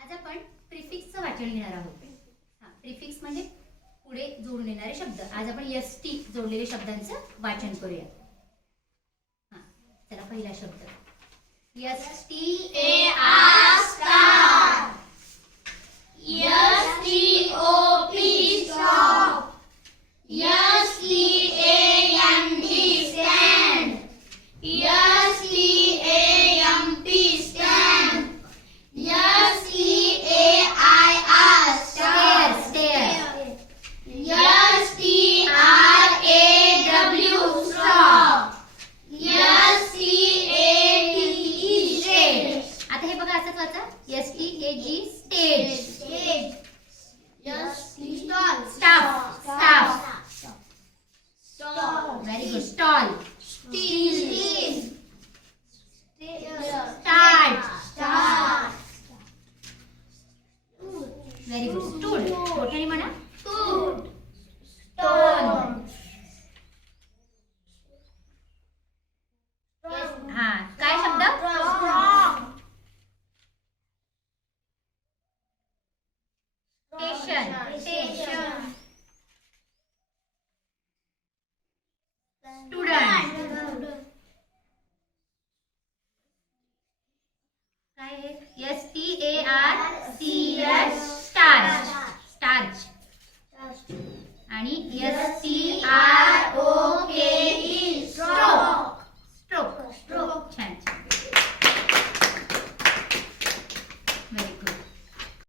आज आपण प्रिफिक्सचं वाचन घेणार आहोत. प्रिफिक्स म्हणजे पुढे जोडून येणारे शब्द. आज आपण एसटी जोडलेले शब्दांचं वाचन करूया. चला पहिला शब्द STAR star, STOP stop, STAND stand, STAMP stamp, STAIR star, STRAW stop, आता हे बघा असंच वाचा. STAG stage, stall, staff, stall, very good. Stall, steel, start, star, very good. Stool, मोठ्याने म्हणा. स्टूल, स्टोन, काय शब्द? स्टेशन, स्टुडंट, काय आहे? STARCH स्टार्च आणि STR